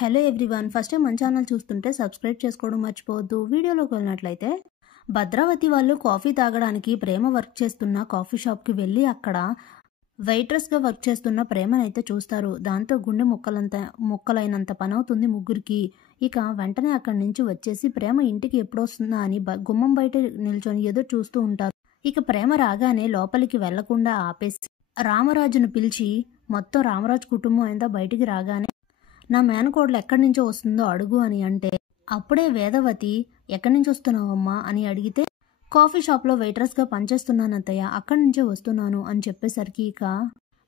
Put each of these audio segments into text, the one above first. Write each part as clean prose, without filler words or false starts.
Hello everyone, first time మన channel చూస్తుంటే subscribe చేసుకోవడం మర్చిపోవద్దు. వీడియోలోకి వెళ్ళినట్లయితే భద్రావతి వాళ్ళు కాఫీ తాగడానికి ప్రేమ వర్క్ చేస్తున్న కాఫీ షాప్కి వెళ్ళి అక్కడ వెయిట్రెస్గా వర్క్ చేస్తున్న ప్రేమనైతే చూస్తారు. దాంతో గుండె ముక్కలైనంత పని అవుతుంది ముగ్గురికి. ఇక వెంటనే అక్కడి నుంచి వచ్చేసి ప్రేమ ఇంటికి ఎప్పుడొస్తుందా అని గుమ్మం బయట నిల్చొని ఎదురు చూస్తూ ఉంటారు. ఇక ప్రేమ రాగానే లోపలికి వెళ్లకుండా ఆపేసి రామరాజును పిలిచి మొత్తం రామరాజు కుటుంబం అంతా బయటికి రాగానే నా మేనకోడలు ఎక్కడి నుంచో వస్తుందో అడుగు అని అంటే అప్పుడే వేదవతి ఎక్కడి నుంచి వస్తున్నావమ్మా అని అడిగితే కాఫీ షాప్లో వెయిట్రెస్గా పనిచేస్తున్నాను అత్తయ్య, అక్కడి నుంచే వస్తున్నాను అని చెప్పేసరికి ఇక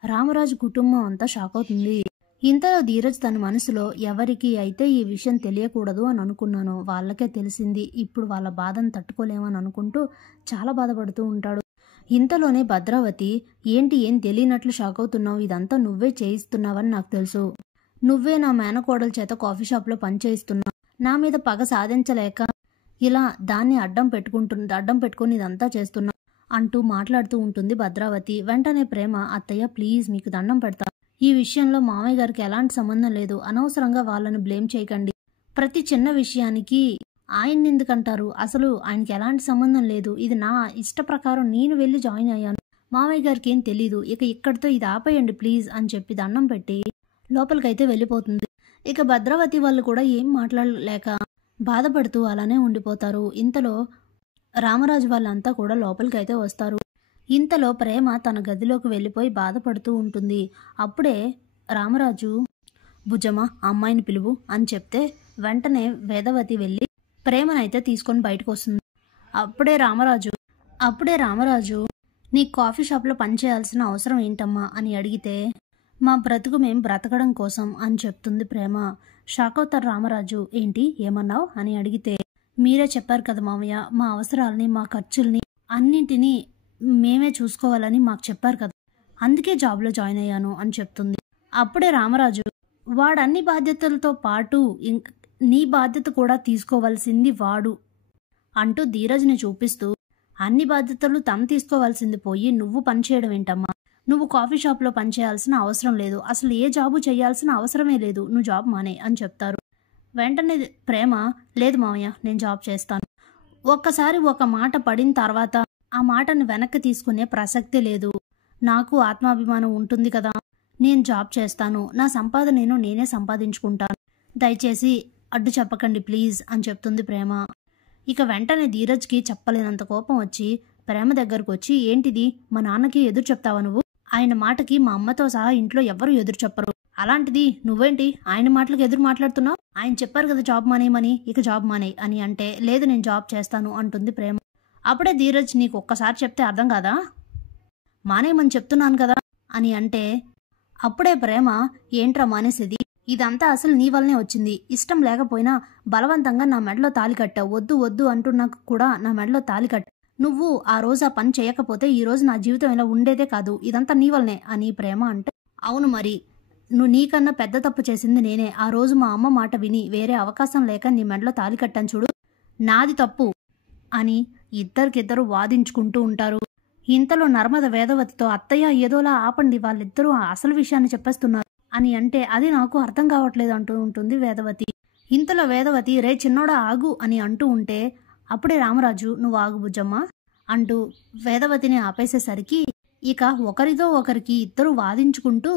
రామరాజు కుటుంబం అంతా షాక్ అవుతుంది. ఇంతలో ధీరజ్ తన మనసులో ఎవరికి అయితే ఈ విషయం తెలియకూడదు అని అనుకున్నానో వాళ్ళకే తెలిసింది, ఇప్పుడు వాళ్ళ బాధను తట్టుకోలేమని అనుకుంటూ చాలా బాధపడుతూ ఉంటాడు. ఇంతలోనే భద్రావతి ఏంటి ఏం తెలియనట్లు షాక్ అవుతున్నావు, ఇదంతా నువ్వే చేయిస్తున్నావని నాకు తెలుసు, నువ్వే నా మేనకోడల చేత కాఫీ షాప్లో పనిచేయిస్తున్నావు, నా మీద పగ సాధించలేక ఇలా దాన్ని అడ్డం పెట్టుకుని ఇదంతా చేస్తున్నా అంటూ మాట్లాడుతూ ఉంటుంది భద్రావతి. వెంటనే ప్రేమ అత్తయ్య ప్లీజ్ మీకు దండం పెడతా, ఈ విషయంలో మామయ్య గారికి ఎలాంటి సంబంధం లేదు, అనవసరంగా వాళ్ళని బ్లేమ్ చేయకండి, ప్రతి చిన్న విషయానికి ఆయన్ని ఎందుకంటారు, అసలు ఆయనకి ఎలాంటి సంబంధం లేదు, ఇది నా ఇష్ట ప్రకారం నేను వెళ్ళి జాయిన్ అయ్యాను, మామయ్య గారికి ఏం తెలీదు, ఇక ఇక్కడితో ఇది ఆపేయండి ప్లీజ్ అని చెప్పి దండం పెట్టి లోపలికైతే వెళ్ళిపోతుంది. ఇక భద్రావతి వాళ్ళు కూడా ఏం మాట్లాడలేక బాధపడుతూ అలానే ఉండిపోతారు. ఇంతలో రామరాజు వాళ్ళంతా కూడా లోపలికైతే వస్తారు. ఇంతలో ప్రేమ తన గదిలోకి వెళ్ళిపోయి బాధపడుతూ ఉంటుంది. అప్పుడే రామరాజు భుజమా అమ్మాయిని పిలువు అని చెప్తే వెంటనే వేదవతి వెళ్ళి ప్రేమనైతే తీసుకొని బయటకు వస్తుంది. అప్పుడే రామరాజు నీ కాఫీ షాప్లో పనిచేయాల్సిన అవసరం ఏంటమ్మా అని అడిగితే మా బ్రతుకు మేం బ్రతకడం కోసం అని చెప్తుంది ప్రేమ. షాక్ అవుతారు రామరాజు, ఏంటి ఏమన్నావు అని అడిగితే మీరే చెప్పారు కదా మామయ్య, మా అవసరాలని మా ఖర్చుల్ని అన్నింటినీ మేమే చూసుకోవాలని మాకు చెప్పారు కదా, అందుకే జాబ్లో జాయిన్ అయ్యాను అని చెప్తుంది. అప్పుడే రామరాజు వాడన్ని బాధ్యతలతో పాటు నీ బాధ్యత కూడా తీసుకోవాల్సింది వాడు అంటూ ధీరజ్ని చూపిస్తూ అన్ని బాధ్యతలు తను తీసుకోవాల్సింది పోయి నువ్వు పనిచేయడం ఏంటమ్మా, నువ్వు కాఫీ షాప్లో పనిచేయాల్సిన అవసరం లేదు, అసలు ఏ జాబు చేయాల్సిన అవసరమే లేదు, నువ్వు జాబ్ మానే అని చెప్తారు. వెంటనే ప్రేమ లేదు మామయ్య నేను జాబ్ చేస్తాను, ఒక్కసారి ఒక మాట పడిన తర్వాత ఆ మాటను వెనక్కి తీసుకునే ప్రసక్తే లేదు, నాకు ఆత్మాభిమానం ఉంటుంది కదా, నేను జాబ్ చేస్తాను, నా సంపాదన నేనే సంపాదించుకుంటాను, దయచేసి అడ్డు చెప్పకండి ప్లీజ్ అని చెప్తుంది ప్రేమ. ఇక వెంటనే ధీరజ్కి చెప్పలేనంత కోపం వచ్చి ప్రేమ దగ్గరకు వచ్చి ఏంటిది మా నాన్నకి ఎదురు చెప్తావా నువ్వు, ఆయన మాటకి మా అమ్మతో సహా ఇంట్లో ఎవరు ఎదురు చెప్పరు, అలాంటిది నువ్వేంటి ఆయన మాటలకు ఎదురు మాట్లాడుతున్నావు, ఆయన చెప్పారు కదా జాబ్ మానేయమని, ఇక జాబ్ మానే అని అంటే లేదు నేను జాబ్ చేస్తాను అంటుంది ప్రేమ. అప్పుడే ధీరజ్ నీకు ఒక్కసారి చెప్తే అర్థం కాదా, మానేయమని చెప్తున్నాను కదా అని అంటే అప్పుడే ప్రేమ ఏంట్రా మానేసేది, ఇదంతా అసలు నీ వల్లనే వచ్చింది, ఇష్టం లేకపోయినా బలవంతంగా నా మెడలో తాళి కట్టావు, వద్దు వద్దు అంటున్నాక కూడా నా మెడలో తాళి కట్టావు, నువ్వు ఆ రోజు ఆ పని చేయకపోతే ఈ రోజు నా జీవితం ఇలా ఉండేదే కాదు, ఇదంతా నీ వల్లనే అని ప్రేమ అంటే అవును మరి నువ్వు నీకన్నా పెద్ద తప్పు చేసింది నేనే, ఆ రోజు మా అమ్మ మాట విని వేరే అవకాశం లేక నీ మెడలో తాళి కట్టాను చూడు, నాది తప్పు అని ఇద్దరికిద్దరు వాదించుకుంటూ ఉంటారు. ఇంతలో నర్మద వేదవతితో అత్తయ్య ఏదోలా ఆపండి, వాళ్ళిద్దరూ అసలు విషయాన్ని చెప్పేస్తున్నారు అని అంటే అది నాకు అర్థం కావట్లేదు అంటూ ఉంటుంది వేదవతి. ఇంతలో వేదవతి రే చిన్నోడా ఆగు అని అంటూ ఉంటే అప్పుడే రామరాజు నువ్వు ఆగు బుజ్జమ్మ అంటూ వేదవతిని ఆపేసేసరికి ఇక ఒకరితో ఒకరికి ఇద్దరు వాదించుకుంటూ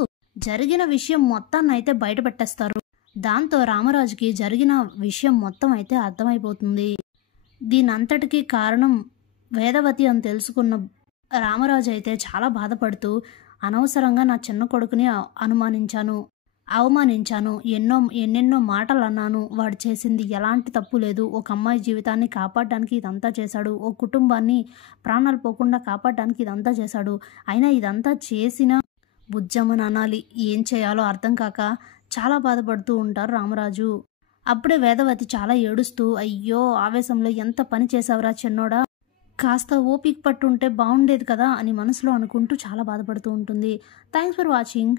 జరిగిన విషయం మొత్తాన్నైతే బయట పెట్టేస్తారు. దాంతో రామరాజుకి జరిగిన విషయం మొత్తం అయితే అర్థమైపోతుంది. దీనంతటికీ కారణం వేదవతి అని తెలుసుకున్న రామరాజు అయితే చాలా బాధపడుతూ అనవసరంగా నా చిన్న కొడుకుని అవమానించాను, ఎన్నెన్నో మాటలు అన్నాను, వాడు చేసింది ఎలాంటి తప్పు లేదు, ఒక అమ్మాయి జీవితాన్ని కాపాడడానికి ఇదంతా చేశాడు, ఓ కుటుంబాన్ని ప్రాణాలు పోకుండా కాపాడడానికి ఇదంతా చేశాడు, అయినా ఇదంతా చేసిన బుజ్జమ్మని అనాలి, ఏం చేయాలో అర్థం కాక చాలా బాధపడుతూ ఉంటారు రామరాజు. అప్పుడే వేదవతి చాలా ఏడుస్తూ అయ్యో ఆవేశంలో ఎంత పని చేసావురా చిన్నోడా, కాస్త ఓపిక పట్టుంటే బాగుండేది కదా అని మనసులో అనుకుంటూ చాలా బాధపడుతూ ఉంటుంది. Thanks for watching.